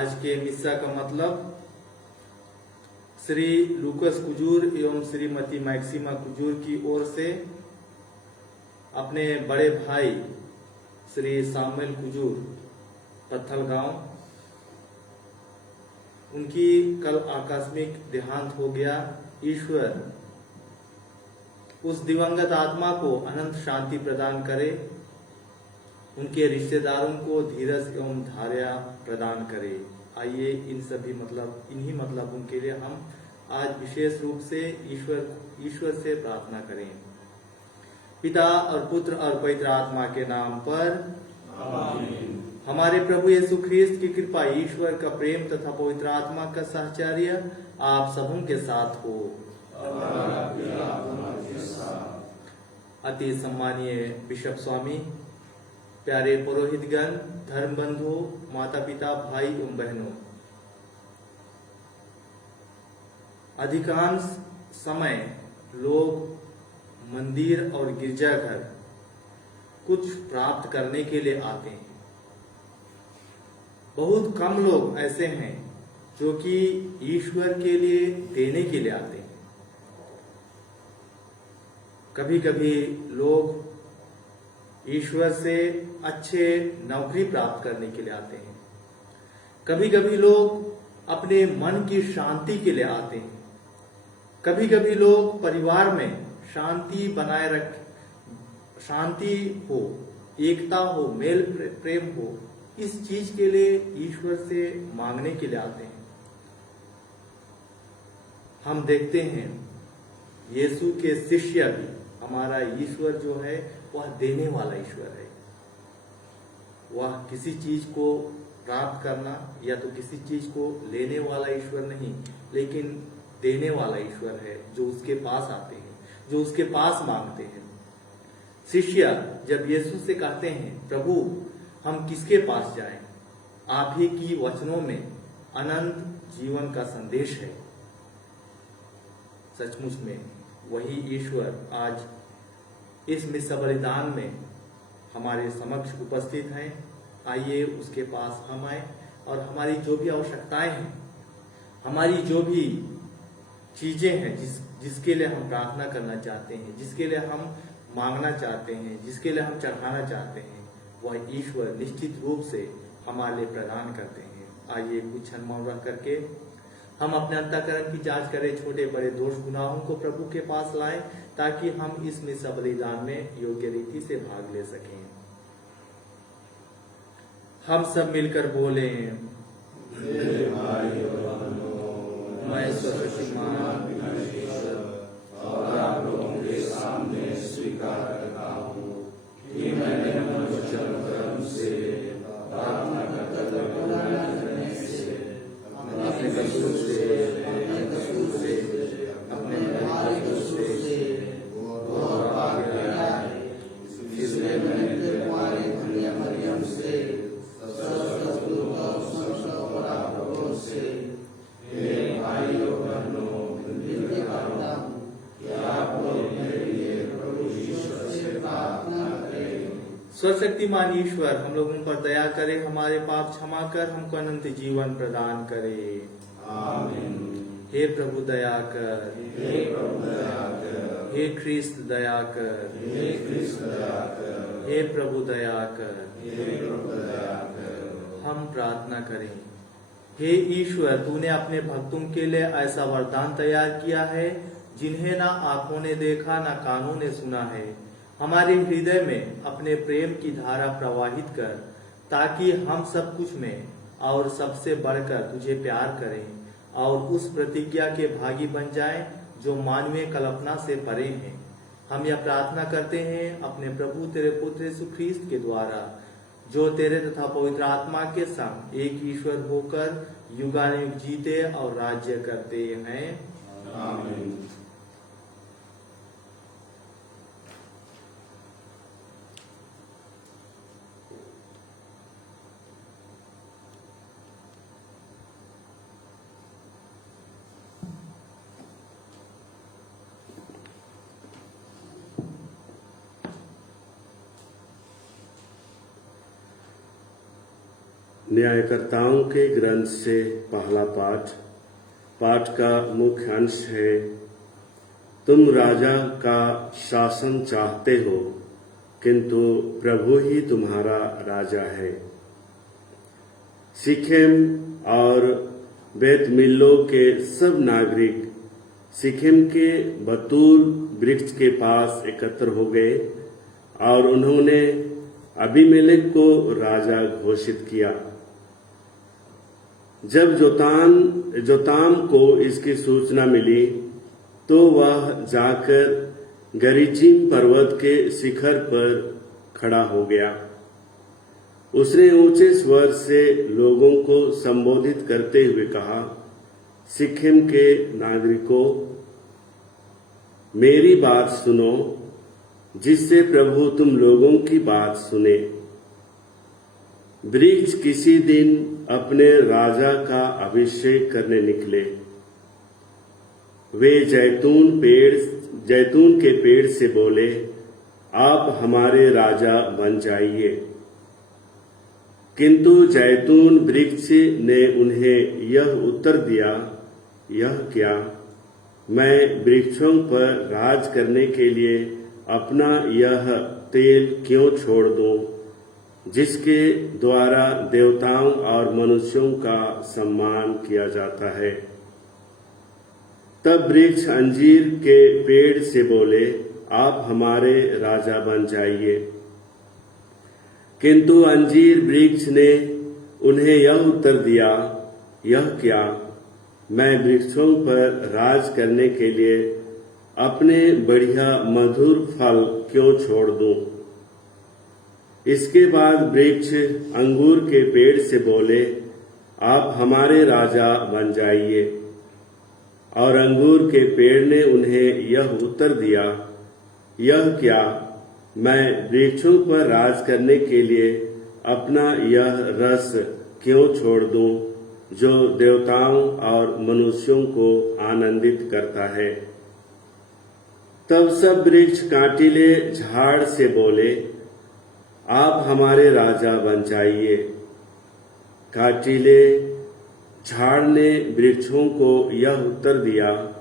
आज के मिस्सा का मतलब श्री लूकस कुजूर एवं श्रीमती मैक्सिमा कुजूर की ओर से अपने बड़े भाई श्री सामुएल कुजूर पत्थल गांव, उनकी कल आकस्मिक देहांत हो गया। ईश्वर उस दिवंगत आत्मा को अनंत शांति प्रदान करे, उनके रिश्तेदारों को धीरज एवं धैर्य प्रदान करे। आइए इन्हीं मतलबों के लिए हम आज विशेष रूप से ईश्वर से प्रार्थना करें। पिता और पुत्र और पवित्र आत्मा के नाम पर आमीन। हमारे प्रभु यीशु ख्रिस्त की कृपा, ईश्वर का प्रेम तथा पवित्र आत्मा का साहचर्य आप सबों के साथ हो। अति सम्मानीय बिशप स्वामी, प्यारे पुरोहितगण, धर्म बंधु, माता पिता, भाई एवं बहनों, अधिकांश समय लोग मंदिर और गिरजाघर कुछ प्राप्त करने के लिए आते हैं। बहुत कम लोग ऐसे हैं जो कि ईश्वर के लिए देने के लिए आते हैं। कभी कभी लोग ईश्वर से अच्छे नौकरी प्राप्त करने के लिए आते हैं। कभी कभी लोग अपने मन की शांति के लिए आते हैं। कभी कभी लोग परिवार में शांति हो, एकता हो, मेल प्रेम हो, इस चीज के लिए ईश्वर से मांगने के लिए आते हैं। हम देखते हैं यीशु के शिष्य भी, हमारा ईश्वर जो है वह देने वाला ईश्वर है। वह किसी चीज को प्राप्त करना या तो किसी चीज को लेने वाला ईश्वर नहीं, लेकिन देने वाला ईश्वर है, जो उसके पास आते हैं, जो उसके पास मांगते हैं। शिष्य जब यीशु से कहते हैं, प्रभु हम किसके पास जाएं? आप ही की वचनों में अनंत जीवन का संदेश है। सचमुच में वही ईश्वर आज इस मिस्सा बलिदान में हमारे समक्ष उपस्थित हैं। आइए उसके पास हम आए और हमारी जो भी आवश्यकताएं हैं, हमारी जो भी चीजें हैं, जिसके लिए हम प्रार्थना करना चाहते हैं, जिसके लिए हम मांगना चाहते हैं, जिसके लिए हम चढ़ाना चाहते हैं, वह ईश्वर निश्चित रूप से हमारे लिए प्रदान करते हैं। आइए कुछ क्षण मौन रह करके हम अपने अंतःकरण की जांच करें, छोटे बड़े दोष गुनाहों को प्रभु के पास लाएं, ताकि हम इस मिस्सा बलिदान में योग्य रीति से भाग ले सकें। हम सब मिलकर बोले, मैं सर्वशक्तिमान और आप लोगों के सामने स्वीकार करता हूँ कि मैंने मन, वचन, कर्म से, प्रार्थना करने से, अपने कसूर से, अपने व्यवहारिक से और भाग गया है। इसलिए मैंने तुम्हारी कन्या मरियम से, से, हे भाइयों सर्वशक्तिमान ईश्वर हम लोगों पर दया करे, हमारे पाप क्षमा कर हमको अनंत जीवन प्रदान करे। आमीन। हे प्रभु दया कर, हे प्रभु दया कर, हे ख्रिस्त दया कर, हे ख्रिस्त दया कर, हे प्रभु दया कर। हे प्रभु दया कर। हम प्रार्थना करें। हे ईश्वर, तूने अपने भक्तों के लिए ऐसा वरदान तैयार किया है जिन्हें ना आंखों ने देखा ना कानों ने सुना है। हमारे हृदय में अपने प्रेम की धारा प्रवाहित कर, ताकि हम सब कुछ में और सबसे बढ़कर तुझे प्यार करें और उस प्रतिज्ञा के भागी बन जाएं जो मानवीय कल्पना से परे हैं। हम यह प्रार्थना करते हैं अपने प्रभु तेरे पुत्र यीशु ख्रीस्त के द्वारा, जो तेरे तथा पवित्र आत्मा के संग एक ईश्वर होकर युगानुयुग जीते और राज्य करते हैं। आमीन। न्यायकर्ताओं के ग्रंथ से पहला पाठ का मुख्य अंश है, तुम राजा का शासन चाहते हो, किंतु प्रभु ही तुम्हारा राजा है। सिखेम और बेत मिल्लो के सब नागरिक सिखेम के बतूल वृक्ष के पास एकत्र हो गए और उन्होंने अबीमेलेक को राजा घोषित किया। जब जोताम को इसकी सूचना मिली तो वह जाकर गरिजीम पर्वत के शिखर पर खड़ा हो गया। उसने ऊंचे स्वर से लोगों को संबोधित करते हुए कहा, सिक्किम के नागरिकों, मेरी बात सुनो, जिससे प्रभु तुम लोगों की बात सुने। वृक्ष किसी दिन अपने राजा का अभिषेक करने निकले। वे जैतून के पेड़ से बोले, आप हमारे राजा बन जाइए। किंतु जैतून वृक्ष ने उन्हें यह उत्तर दिया, यह क्या, मैं वृक्षों पर राज करने के लिए अपना यह तेल क्यों छोड़ दूं, जिसके द्वारा देवताओं और मनुष्यों का सम्मान किया जाता है। तब वृक्ष अंजीर के पेड़ से बोले, आप हमारे राजा बन जाइए। किंतु अंजीर वृक्ष ने उन्हें यह उत्तर दिया, यह क्या, मैं वृक्षों पर राज करने के लिए अपने बढ़िया मधुर फल क्यों छोड़ दूं। इसके बाद वृक्ष अंगूर के पेड़ से बोले, आप हमारे राजा बन जाइए। और अंगूर के पेड़ ने उन्हें यह उत्तर दिया, यह क्या, मैं वृक्षों पर राज करने के लिए अपना यह रस क्यों छोड़ दूं, जो देवताओं और मनुष्यों को आनंदित करता है। तब सब वृक्ष कांटीले झाड़ से बोले, आप हमारे राजा बन जाइए। कांटीले झाड़ ने वृक्षों को यह उत्तर दिया,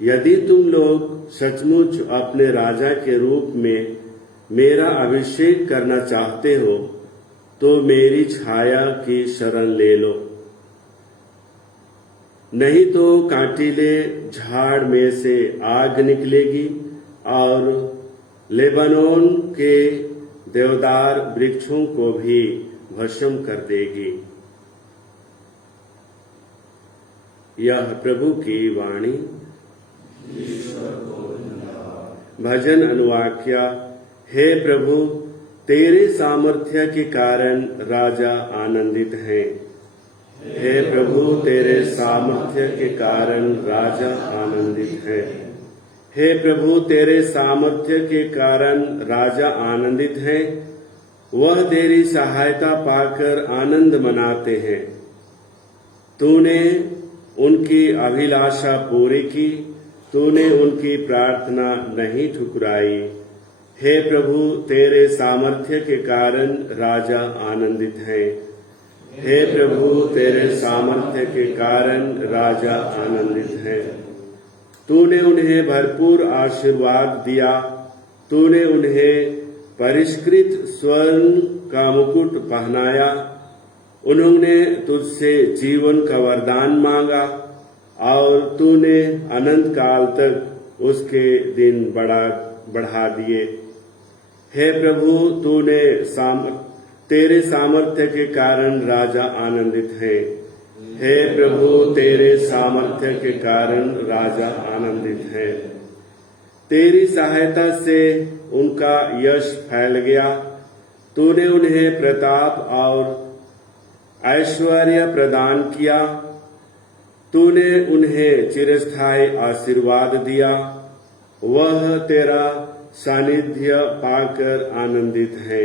यदि तुम लोग सचमुच अपने राजा के रूप में मेरा अभिषेक करना चाहते हो, तो मेरी छाया की शरण ले लो। नहीं तो कांटीले झाड़ में से आग निकलेगी और लेबनोन के देवदार वृक्षों को भी भस्म कर देगी। यह प्रभु की वाणी। भजन अनुवाक्या। हे प्रभु, तेरे सामर्थ्य के कारण राजा आनंदित हैं। हे प्रभु, तेरे सामर्थ्य के कारण राजा आनंदित है। हे प्रभु, तेरे सामर्थ्य के कारण राजा आनंदित है। वह तेरी सहायता पाकर आनंद मनाते हैं। तूने उनकी अभिलाषा पूरी की, तूने उनकी प्रार्थना नहीं ठुकराई। हे प्रभु, तेरे सामर्थ्य के कारण राजा आनंदित है। हे प्रभु, तेरे सामर्थ्य के कारण राजा आनंदित है। तूने उन्हें भरपूर आशीर्वाद दिया। तूने उन्हें परिष्कृत स्वर्ण का मुकुट पहनाया। उन्होंने तुझसे जीवन का वरदान मांगा और तूने अनंत काल तक उसके दिन बढ़ा दिए। हे प्रभु, तेरे सामर्थ्य के कारण राजा आनंदित है। हे प्रभु, तेरे सामर्थ्य के कारण राजा आनंदित है। तेरी सहायता से उनका यश फैल गया। तूने उन्हें प्रताप और ऐश्वर्य प्रदान किया। तूने उन्हें चिरस्थायी आशीर्वाद दिया। वह तेरा सानिध्य पाकर आनंदित है।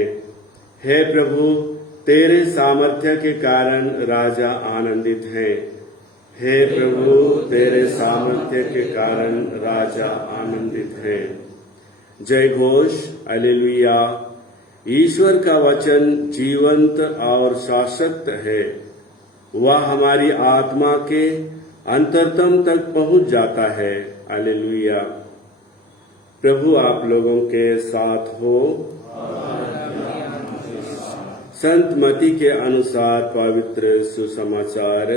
हे प्रभु, तेरे सामर्थ्य के कारण राजा आनंदित है। हे प्रभु, तेरे सामर्थ्य के कारण राजा आनंदित है। जय घोष, हालेलुया। ईश्वर का वचन जीवंत और शाश्वत है। वह हमारी आत्मा के अंतरतम तक पहुंच जाता है। हालेलुया। प्रभु आप लोगों के साथ हो। संत मती के अनुसार पवित्र सुसमाचार।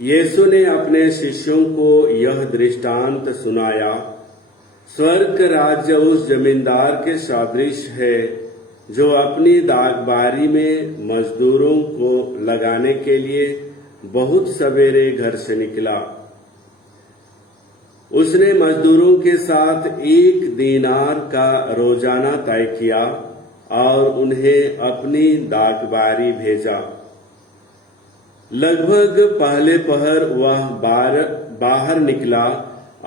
यीशु ने अपने शिष्यों को यह दृष्टांत सुनाया। स्वर्ग का राज्य उस जमींदार के सदृश है जो अपनी दाखबारी में मजदूरों को लगाने के लिए बहुत सवेरे घर से निकला। उसने मजदूरों के साथ 1 दीनार का रोजाना तय किया और उन्हें अपनी दाखबारी भेजा। लगभग पहले पहर वह बाहर निकला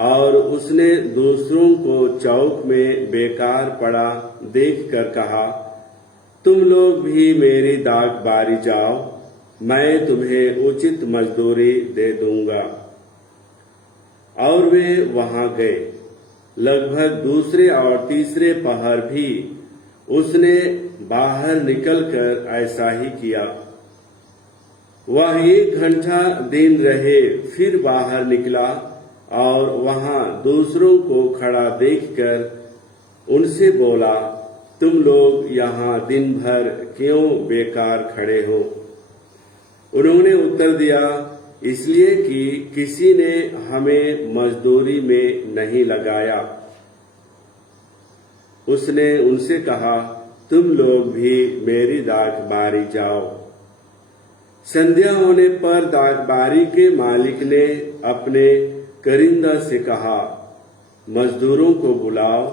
और उसने दूसरों को चौक में बेकार पड़ा देखकर कहा, तुम लोग भी मेरी दाखबारी जाओ, मैं तुम्हें उचित मजदूरी दे दूंगा। और वे वहां गए। लगभग दूसरे और तीसरे पहर भी उसने बाहर निकलकर ऐसा ही किया। वह 1 घंटा दिन रहे, फिर बाहर निकला और वहां दूसरों को खड़ा देखकर उनसे बोला, तुम लोग यहाँ दिन भर क्यों बेकार खड़े हो? उन्होंने उत्तर दिया, इसलिए कि किसी ने हमें मजदूरी में नहीं लगाया। उसने उनसे कहा, तुम लोग भी मेरी दाखबारी जाओ। संध्या होने पर दाखबारी के मालिक ने अपने करिंदा से कहा, मजदूरों को बुलाओ,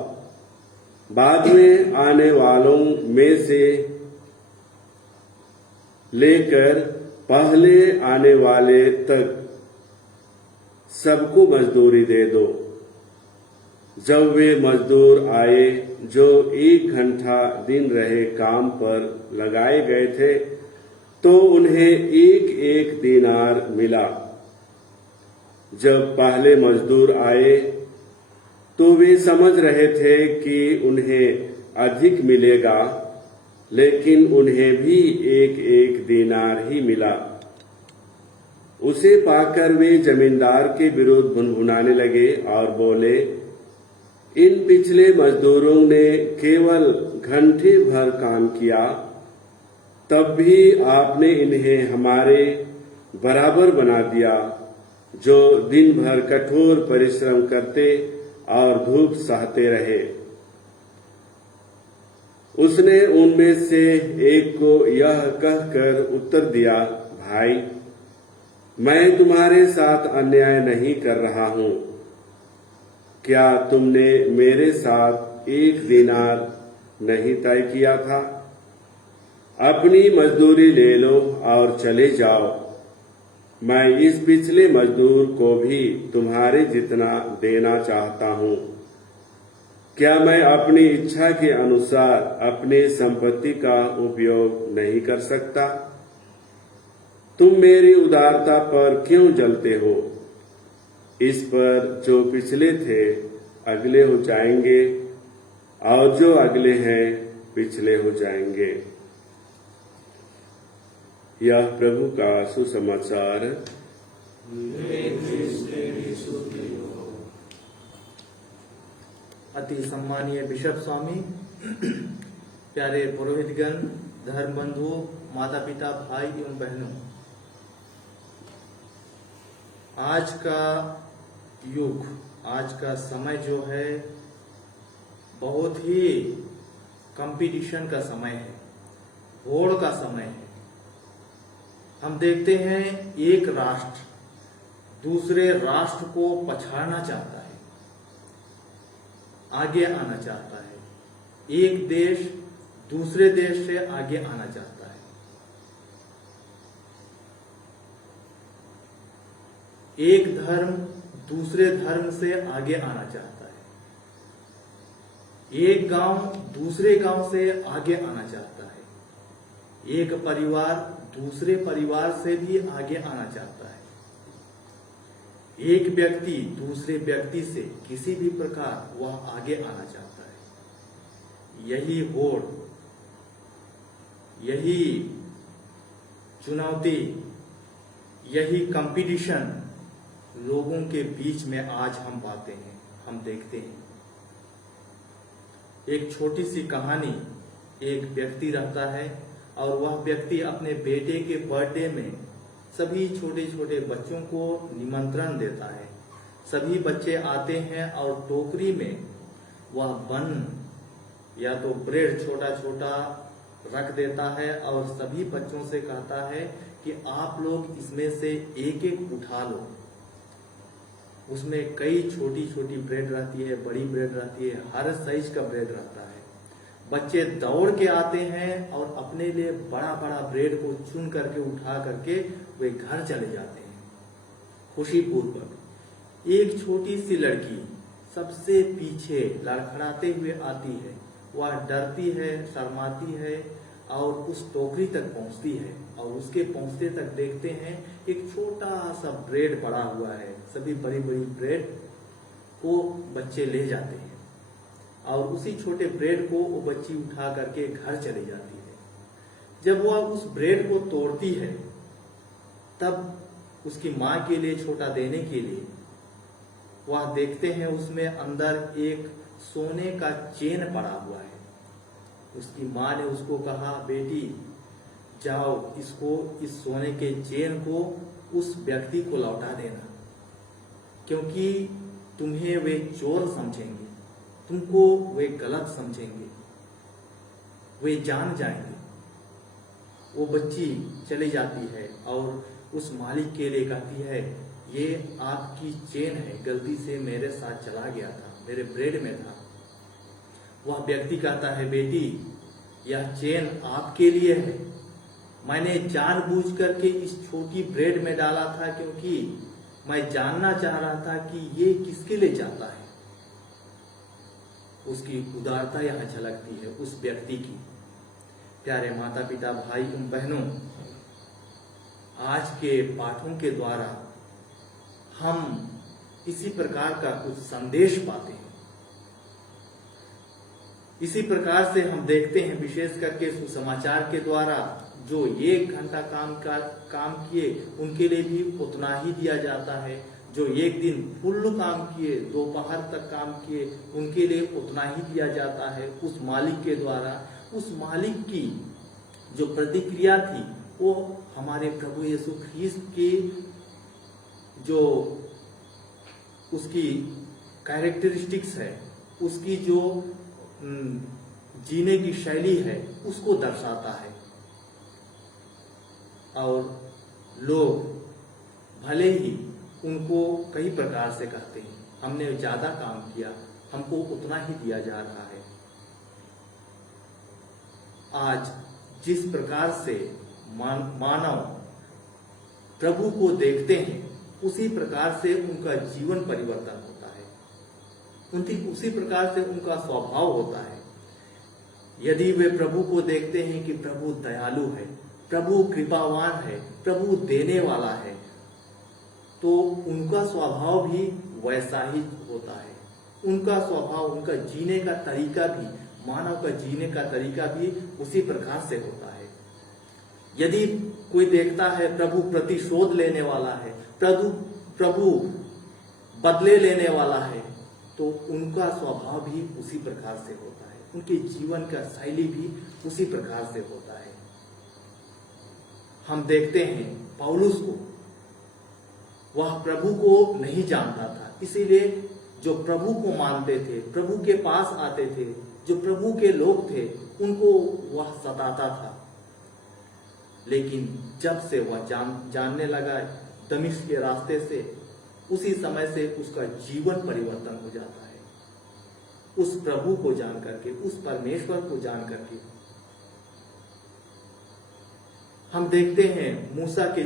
बाद में आने वालों में से लेकर पहले आने वाले तक सबको मजदूरी दे दो। जब वे मजदूर आए जो 1 घंटा दिन रहे काम पर लगाए गए थे, तो उन्हें 1-1 दीनार मिला। जब पहले मजदूर आए तो वे समझ रहे थे कि उन्हें अधिक मिलेगा, लेकिन उन्हें भी 1-1 दीनार ही मिला। उसे पाकर वे जमींदार के विरुद्ध भुनभुनाने लगे और बोले, इन पिछले मजदूरों ने केवल घंटे भर काम किया, तब भी आपने इन्हें हमारे बराबर बना दिया, जो दिन भर कठोर परिश्रम करते और धूप सहते रहे। उसने उनमें से एक को यह कहकर उत्तर दिया, भाई, मैं तुम्हारे साथ अन्याय नहीं कर रहा हूं। क्या तुमने मेरे साथ 1 दीनार नहीं तय किया था? अपनी मजदूरी ले लो और चले जाओ। मैं इस पिछले मजदूर को भी तुम्हारे जितना देना चाहता हूं। क्या मैं अपनी इच्छा के अनुसार अपनी संपत्ति का उपयोग नहीं कर सकता? तुम मेरी उदारता पर क्यों जलते हो? इस पर जो पिछले थे अगले हो जाएंगे और जो अगले हैं पिछले हो जाएंगे। यह प्रभु का सुसमाचार। अति सम्मानीय बिशप स्वामी, प्यारे पुरोहितगण, धर्म बंधु, माता पिता, भाई एवं बहनों, आज का युग, आज का समय जो है बहुत ही कंपटीशन का समय है, होड़ का समय है। हम देखते हैं एक राष्ट्र दूसरे राष्ट्र को पछाड़ना चाहता है, आगे आना चाहता है। एक देश दूसरे देश से आगे आना चाहता है। एक धर्म दूसरे धर्म से आगे आना चाहता है। एक गांव दूसरे गांव से आगे आना चाहता है। एक परिवार दूसरे परिवार से भी आगे आना चाहता है। एक व्यक्ति दूसरे व्यक्ति से किसी भी प्रकार वह आगे आना चाहता है। यही होड़, यही चुनौती, यही कंपटीशन लोगों के बीच में आज हम पाते हैं, हम देखते हैं। एक छोटी सी कहानी, एक व्यक्ति रहता है और वह व्यक्ति अपने बेटे के बर्थडे में सभी छोटे छोटे बच्चों को निमंत्रण देता है। सभी बच्चे आते हैं और टोकरी में वह बन या तो ब्रेड छोटा छोटा रख देता है और सभी बच्चों से कहता है कि आप लोग इसमें से एक एक उठा लो। उसमें कई छोटी छोटी ब्रेड रहती है, बड़ी ब्रेड रहती है, हर साइज का ब्रेड रहता है। बच्चे दौड़ के आते हैं और अपने लिए बड़ा बड़ा ब्रेड को चुन करके उठा करके वे घर चले जाते हैं खुशी पूर्वक। एक छोटी सी लड़की सबसे पीछे लड़खड़ाते हुए आती है। वह डरती है, शर्माती है और उस टोकरी तक पहुंचती है और उसके पहुंचते तक देखते हैं एक छोटा सा ब्रेड पड़ा हुआ है। सभी बड़ी बड़ी ब्रेड को बच्चे ले जाते हैं और उसी छोटे ब्रेड को वो बच्ची उठा करके घर चली जाती है। जब वह उस ब्रेड को तोड़ती है तब उसकी माँ के लिए छोटा देने के लिए वह देखते हैं उसमें अंदर एक सोने का चेन पड़ा हुआ है। उसकी माँ ने उसको कहा, बेटी जाओ इसको, इस सोने के चेन को उस व्यक्ति को लौटा देना, क्योंकि तुम्हें वे चोर समझेंगे, तुमको वे गलत समझेंगे, वे जान जाएंगे। वो बच्ची चली जाती है और उस मालिक के लिए कहती है, ये आपकी चेन है, गलती से मेरे साथ चला गया था, मेरे ब्रेड में था। वह व्यक्ति कहता है, बेटी यह चेन आपके लिए है, मैंने जानबूझ करके इस छोटी ब्रेड में डाला था क्योंकि मैं जानना चाह रहा था कि ये किसके लिए जाता है। उसकी उदारता यहाँ झलकती है उस व्यक्ति की। प्यारे माता पिता, भाई एवं बहनों, आज के पाठों के द्वारा हम इसी प्रकार का कुछ संदेश पाते हैं। इसी प्रकार से हम देखते हैं, विशेष करके सुसमाचार के द्वारा जो 1 घंटा काम किए उनके लिए भी उतना ही दिया जाता है। जो एक दिन फुल काम किए, दोपहर तक काम किए, उनके लिए उतना ही दिया जाता है उस मालिक के द्वारा। उस मालिक की जो प्रतिक्रिया थी वो हमारे प्रभु यीशु ख्रीस्त की जो उसकी कैरेक्टरिस्टिक्स है, उसकी जो जीने की शैली है, उसको दर्शाता है। और लोग भले ही उनको कई प्रकार से कहते हैं, हमने ज्यादा काम किया, हमको उतना ही दिया जा रहा है। आज जिस प्रकार से मानव प्रभु को देखते हैं, उसी प्रकार से उनका जीवन परिवर्तन होता है, उसी प्रकार से उनका स्वभाव होता है। यदि वे प्रभु को देखते हैं कि प्रभु दयालु है, प्रभु कृपावान है, प्रभु देने वाला है, तो उनका स्वभाव भी वैसा ही होता है। उनका स्वभाव, उनका जीने का तरीका भी, मानव का जीने का तरीका भी उसी प्रकार से होता है। यदि कोई देखता है प्रभु प्रतिशोध लेने वाला है, प्रभु बदले लेने वाला है, तो उनका स्वभाव भी उसी प्रकार से होता है, उनके जीवन का शैली भी उसी प्रकार से होता है। हम देखते हैं पौलुस को, वह प्रभु को नहीं जानता था, इसीलिए जो प्रभु को मानते थे, प्रभु के पास आते थे, जो प्रभु के लोग थे, उनको वह सताता था। लेकिन जब से वह जानने लगा दमिश्क के रास्ते से, उसी समय से उसका जीवन परिवर्तन हो जाता है। उस प्रभु को जान करके, उस परमेश्वर को जान करके। हम देखते हैं मूसा के,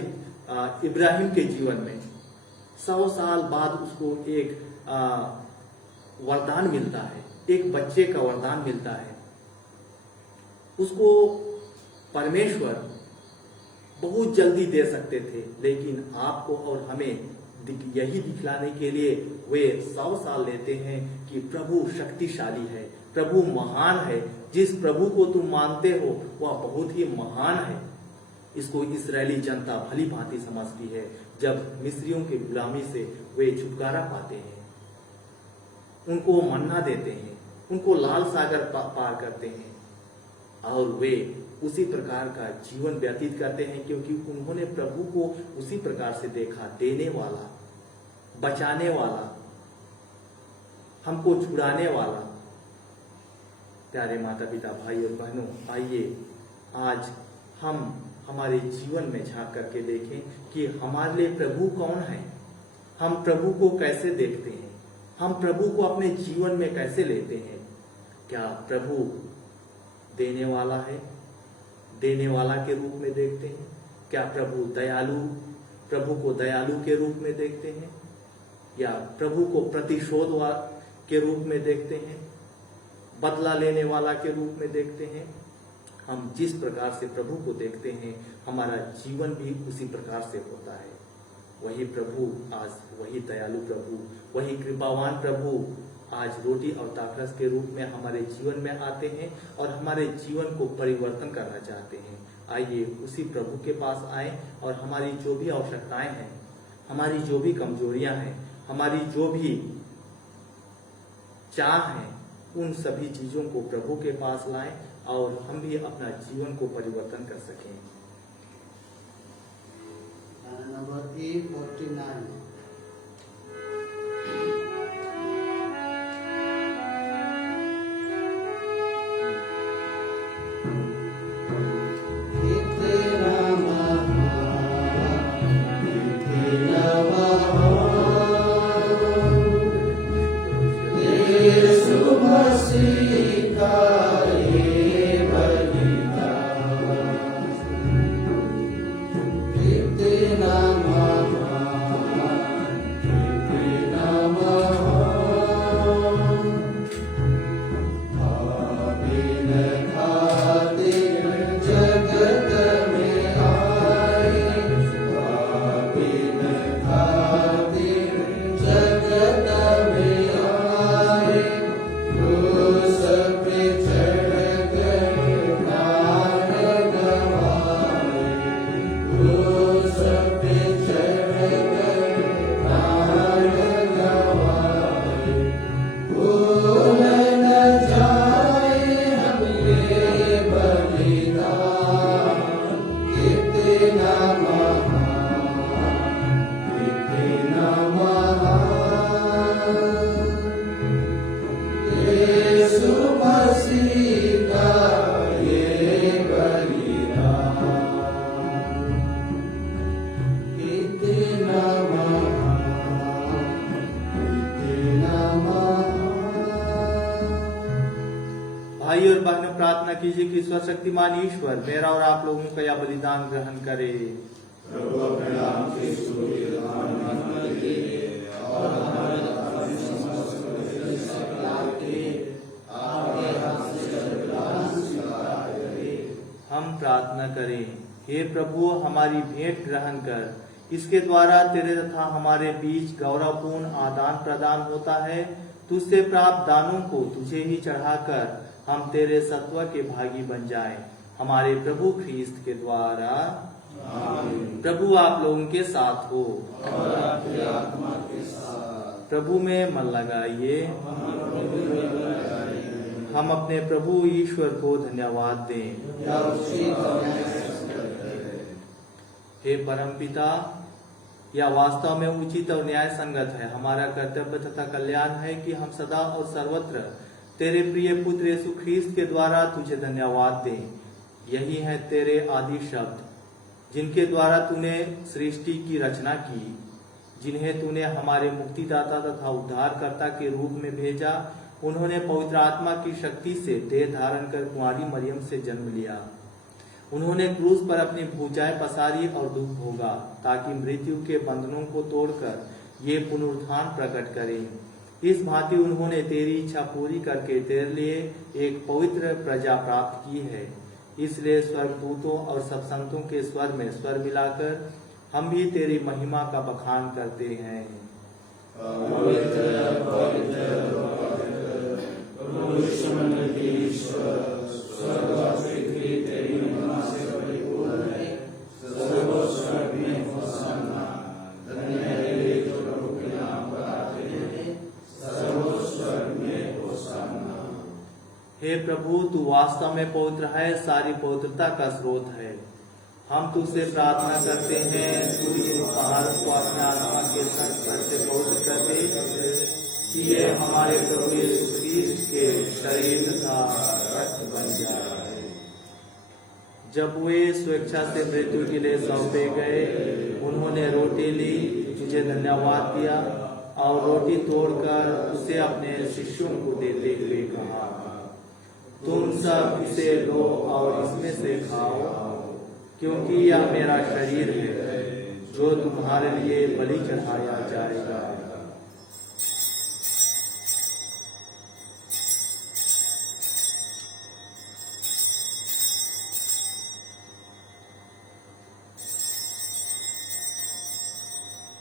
इब्राहिम के जीवन में 100 साल बाद उसको एक वरदान मिलता है, एक बच्चे का वरदान मिलता है। उसको परमेश्वर बहुत जल्दी दे सकते थे, लेकिन आपको और हमें यही दिखलाने के लिए वे 100 साल लेते हैं कि प्रभु शक्तिशाली है, प्रभु महान है, जिस प्रभु को तुम मानते हो वह बहुत ही महान है। इसको इस्राएली जनता भली भांति समझती है। जब मिस्रियों की गुलामी से वे छुटकारा पाते हैं, उनको मन्ना देते हैं, उनको लाल सागर पार करते हैं, और वे उसी प्रकार का जीवन व्यतीत करते हैं, क्योंकि उन्होंने प्रभु को उसी प्रकार से देखा, देने वाला, बचाने वाला, हमको छुड़ाने वाला। प्यारे माता पिता, भाई और बहनों, आइए आज हम हमारे जीवन में झांक करके देखें कि हमारे लिए प्रभु कौन है, हम प्रभु को कैसे देखते हैं, हम प्रभु को अपने जीवन में कैसे लेते हैं। क्या प्रभु देने वाला है, देने वाला के रूप में देखते हैं? क्या प्रभु को दयालु के रूप में देखते हैं, या प्रभु को प्रतिशोध के रूप में देखते हैं, बदला लेने वाला के रूप में देखते हैं? हम जिस प्रकार से प्रभु को देखते हैं, हमारा जीवन भी उसी प्रकार से होता है। वही प्रभु आज, वही दयालु प्रभु, वही कृपावान प्रभु आज रोटी और दाखरस के रूप में हमारे जीवन में आते हैं और हमारे जीवन को परिवर्तन करना चाहते हैं। आइए उसी प्रभु के पास आए और हमारी जो भी आवश्यकताएं हैं, हमारी जो भी कमजोरियां हैं, हमारी जो भी चाह है, उन सभी चीजों को प्रभु के पास लाएं और हम भी अपना जीवन को परिवर्तन कर सकें। Number E49। भाई और बहनों, प्रार्थना कीजिए कि सर्वशक्तिमान ईश्वर मेरा और आप लोगों का यह बलिदान ग्रहण करे। प्रभु अपने नाम की स्तुति और हमारे हम प्रार्थना करें। हे प्रभु, हमारी भेंट ग्रहण कर इसके द्वारा तेरे तथा हमारे बीच गौरवपूर्ण आदान प्रदान होता है। तुझसे प्राप्त दानों को तुझे ही चढ़ाकर हम तेरे सत्व के भागी बन जाएं। हमारे प्रभु ख्रीस्त के द्वारा। प्रभु आप लोगों के साथ हो और आपकी आत्मा के साथ। प्रभु में मन लगाइए। हम अपने प्रभु ईश्वर को धन्यवाद दें। हे परमपिता, यह वास्तव में उचित और न्याय संगत है। हमारा कर्तव्य तथा कल्याण है कि हम सदा और सर्वत्र तेरे प्रिय पुत्र यीशु ख्रीस्त के द्वारा तुझे धन्यवाद दें। यही है तेरे आदि शब्द, जिनके द्वारा तूने सृष्टि की रचना की, जिन्हें तूने हमारे मुक्तिदाता तथा उद्धारकर्ता के रूप में भेजा। उन्होंने पवित्र आत्मा की शक्ति से देह धारण कर कुंवारी मरियम से जन्म लिया। उन्होंने क्रूस पर अपनी भुजाएं पसारी और दुख भोगा, ताकि मृत्यु के बंधनों को तोड़कर ये पुनरुत्थान प्रकट करें। इस भांति उन्होंने तेरी इच्छा पूरी करके तेरे लिए एक पवित्र प्रजा प्राप्त की है। इसलिए स्वर्गदूतों और सब संतों के स्वर में स्वर मिलाकर हम भी तेरी महिमा का बखान करते हैं। हे प्रभु, तू वास्तव में पवित्र है, सारी पवित्रता का स्रोत है। हम तुझसे प्रार्थना करते हैं, तू इन पहाड़ों को अपने आत्मा के संग से पवित्र कर दे, कि ये हमारे प्रभु यीशु ख्रीस्त के शरीर तथा रक्त बन जाए। जब वे स्वेच्छा से मृत्यु के लिए सौंपे गए, उन्होंने रोटी ली, तुझे धन्यवाद दिया और रोटी तोड़कर उसे अपने शिष्यों को देते हुए कहा, तुम सब इसे लो और इसमें से खाओ, क्योंकि यह मेरा शरीर है जो तुम्हारे लिए बलि चढ़ाया जाएगा।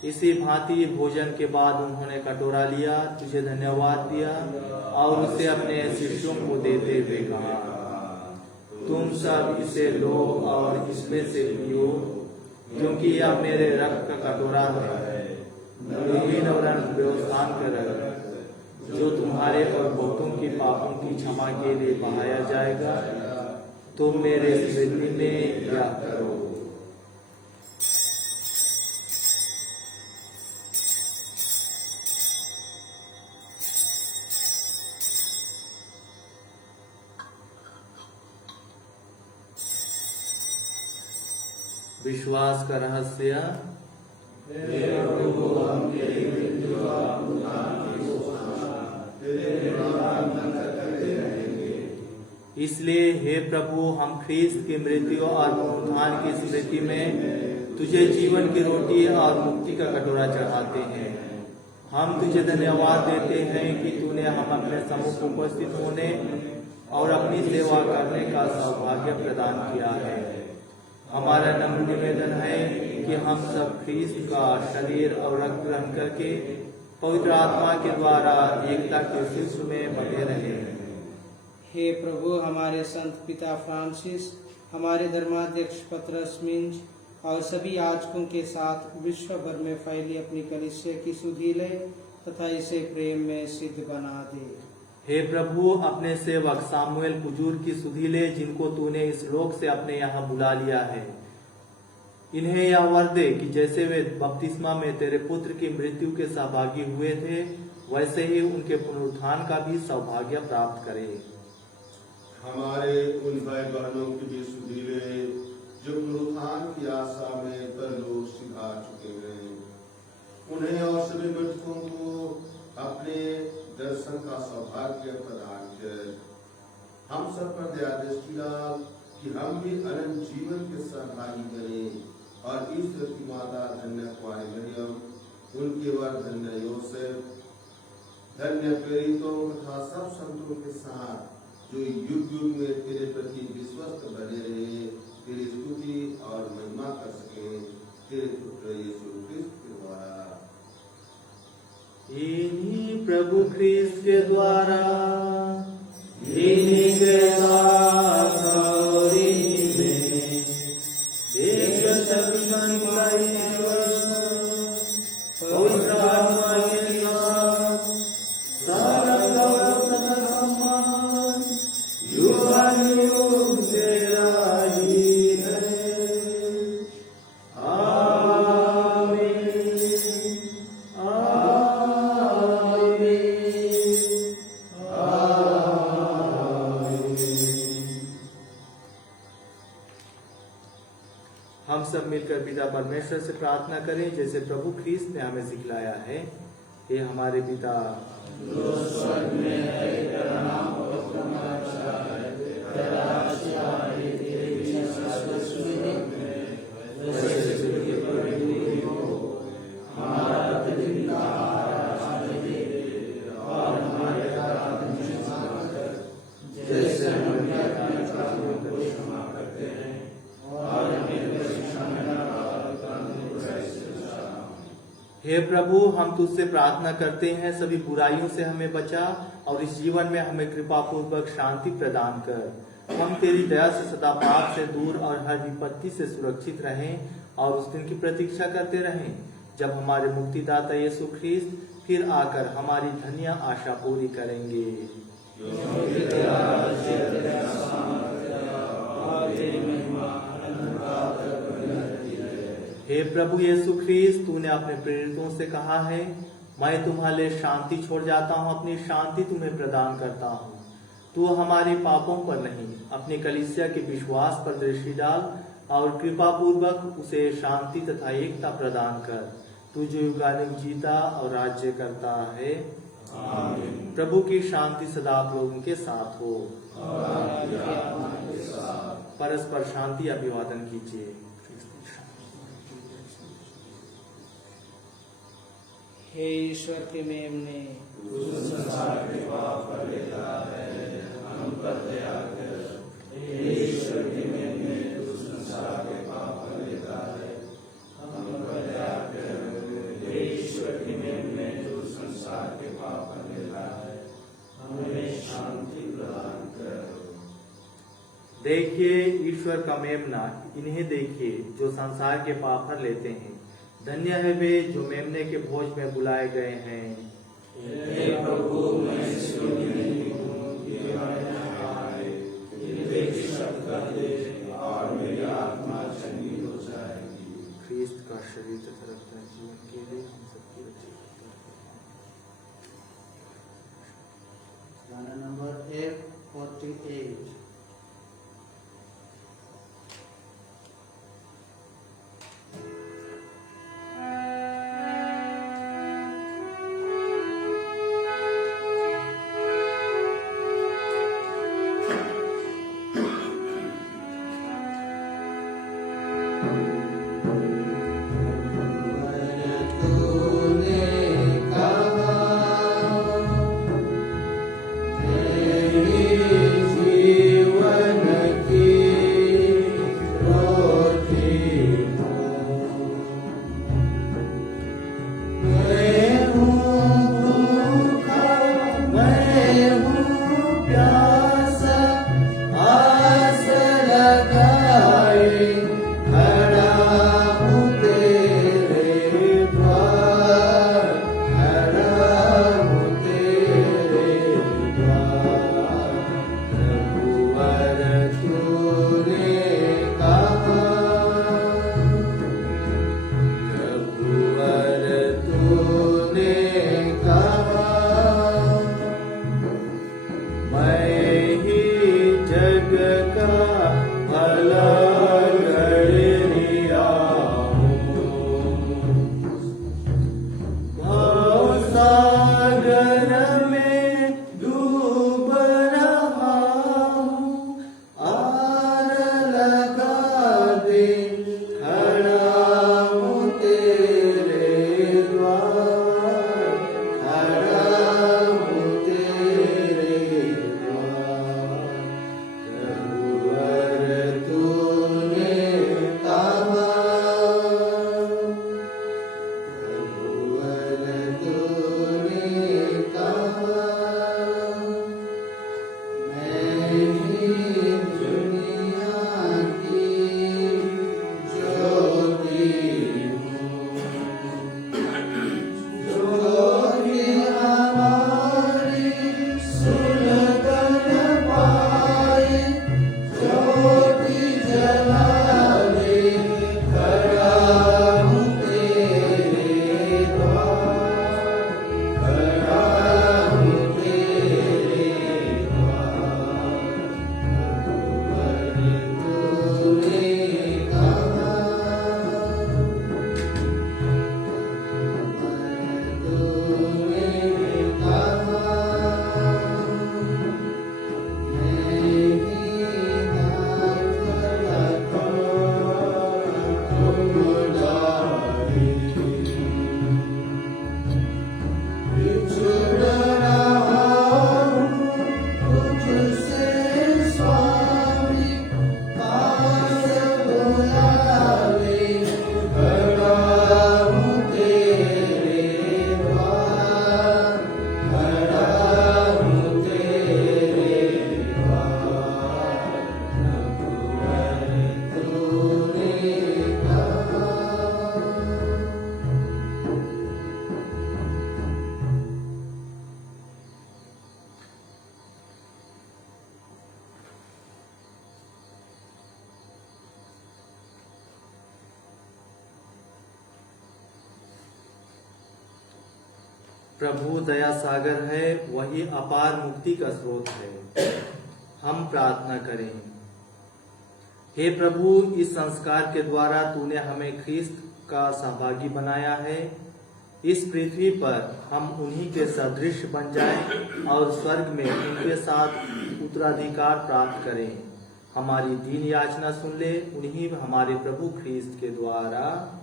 इसी भांति भोजन के बाद उन्होंने कटोरा लिया, तुझे धन्यवाद दिया और उसे अपने शिष्यों को देते हुए कहा, तुम सब इसे लो और इसमें से पियो, क्योंकि यह मेरे रक्त का कटोरा है, नवीन और व्यवस्थान का रक्त, जो तुम्हारे और बहुतों की पापों की क्षमा के लिए बहाया जाएगा। तुम मेरे स्मृति में यह करो। विश्वास का रहस्य। इसलिए हे प्रभु, हम ख्रीस्त की मृत्यु और पुनरुत्थान की स्मृति में तुझे जीवन की रोटी और मुक्ति का कटोरा चढ़ाते हैं। हम तुझे धन्यवाद देते हैं कि तूने हम अपने सम्मुख उपस्थित होने और अपनी सेवा करने का सौभाग्य प्रदान किया है। हमारा नम्र निवेदन है कि हम सब ख्रीस्त का शरीर और रक्त ग्रहण करके पवित्र आत्मा के द्वारा एकता के शिष्य में बने रहें। हे प्रभु, हमारे संत पिता फ्रांसिस, हमारे धर्माध्यक्ष पतरस मिंज और सभी याजकों के साथ विश्व भर में फैली अपनी कलीसिया की सुधि ले तथा इसे प्रेम में सिद्ध बना दे। हे प्रभु, अपने सेवक सामुएल कुजूर की सुधि ले, जिनको तूने इस लोक से अपने यहाँ बुला लिया है। इन्हें यह वर दे कि जैसे वे बपतिस्मा में तेरे पुत्र की मृत्यु के सहभागी हुए थे, वैसे ही उनके पुनरुत्थान का भी सौभाग्य प्राप्त करे। हमारे उन भाई बहनों की भी सुधि ले, जो पुनरुत्थान की आशा में परलोक सिधार चुके हैं। उन्हें और सभी मृतकों को अपने दर्शन का सौभाग्य प्रदान कर हम सब पर दया दृष्टि डाल, कि हम भी अनंत जीवन के सहभागी बने और ईश्वर की माता धन्य कुंवारी मरियम, उनके वर धन्य योसेफ, धन्य प्रेरितों तथा सब संतों के साथ जो युग युग में तेरे प्रति विश्वस्त बने रहे, तेरी स्तुति और महिमा कर सके। तेरे पुत्र यीशु क्रिस्त के द्वारा। इन्हीं प्रभु ख्रीस्त के द्वारा, इन्हीं के साथ और इन्हीं में एक शक्तिशाली ईश्वर पवित्र आत्मा के साथ सारा गौरव तथा सम्मान युगानुयुग तेरा ही है। आमीन। हम सब मिलकर पिता परमेश्वर से प्रार्थना करें जैसे प्रभु ख्रीस्त ने हमें सिखलाया है। हे हमारे पिता जो स्वर्ग में है, तेरा नाम पवित्र होना चाहिए, तेरा राज्य आए, तेरी इच्छा स्वर्ग में वैसे पृथ्वी पर भी हो। हमारा प्रतिदिन का आहार आज दे, और हमारे अपराध हमसे क्षमा कर, जैसे हम भी अपने अपराधियों को क्षमा करते हैं, और हमें परीक्षा में न डाल, परंतु बुराई से बचा। हे प्रभु, हम तुझसे प्रार्थना करते हैं सभी बुराइयों से हमें बचा और इस जीवन में हमें कृपा पूर्वक शांति प्रदान कर। हम तेरी दया से सदा पाप से दूर और हर विपत्ति से सुरक्षित रहें और उस दिन की प्रतीक्षा करते रहें जब हमारे मुक्तिदाता यीशु ख्रीस्त फिर आकर हमारी धन्य आशा पूरी करेंगे। हे प्रभु यीशु ख्रीस्त, तूने अपने प्रेरितों से कहा है, मैं तुम्हारे शांति छोड़ जाता हूँ, अपनी शांति तुम्हें प्रदान करता हूँ। तू हमारे पापों पर नहीं, अपनी कलीसिया के विश्वास पर दृष्टि डाल और कृपा पूर्वक उसे शांति तथा एकता प्रदान कर। तू जो युगानुयुग जीता और राज्य करता है। आमीन। प्रभु की शांति सदा आप लोगों के साथ हो। परस्पर शांति अभिवादन कीजिए। हे ईश्वर के मेमने, संसार के पाप पर लेता है, हम पर दया कर। हे ईश्वर के मेमने, तू संसार के पाप पर लेता है, हम पर दया कर। हे ईश्वर के मेमने, तू संसार के पाप पर लेता है, हमें शांति प्रदान कर। देखिए ईश्वर का मेमना, इन्हें देखिए जो संसार के पाप पर लेते हैं। धन्य है वे जो मेमने के भोज में बुलाए गए हैं। हे प्रभु, मैं इस योग्य नहीं हूँ कि मैं आए, लेकिन एक शब्द कह दे और मेरी आत्मा चंगी हो जाएगी। ख्रीस्त का शरीर तथा रक्त जीवन के लिए हम सबकी रक्षा करता है। गाना नंबर 848। जी प्रभु दया सागर है, वही अपार मुक्ति का स्रोत है। हम प्रार्थना करें। हे प्रभु, इस संस्कार के द्वारा तूने हमें ख्रिस्त का सहभागी बनाया है। इस पृथ्वी पर हम उन्हीं के सदृश बन जाएं और स्वर्ग में उनके साथ उत्तराधिकार प्राप्त करें। हमारी दीन याचना सुन ले, उन्हीं हमारे प्रभु ख्रिस्त के द्वारा।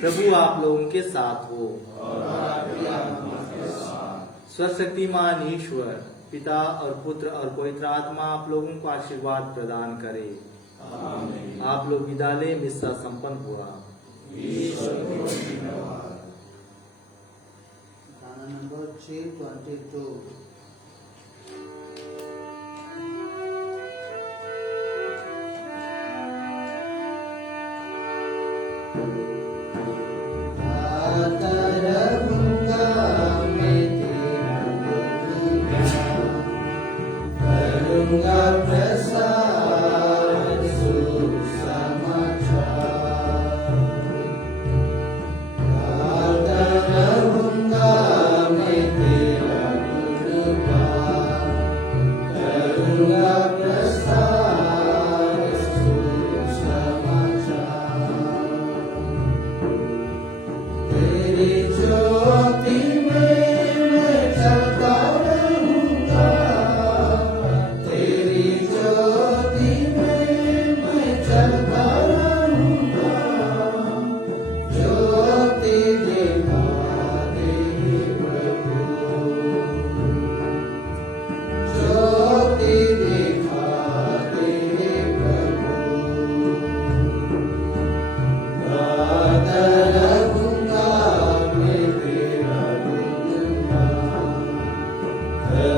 प्रभु आप लोगों के साथ हो। सर्वशक्तिमान ईश्वर पिता और पुत्र और पवित्र आत्मा आप लोगों को आशीर्वाद प्रदान करे। आप लोग विदा लें, मिस्सा संपन्न हुआ। गाना नंबर 322।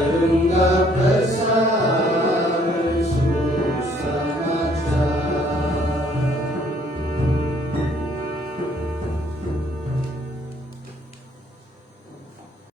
करूंगा प्रसाद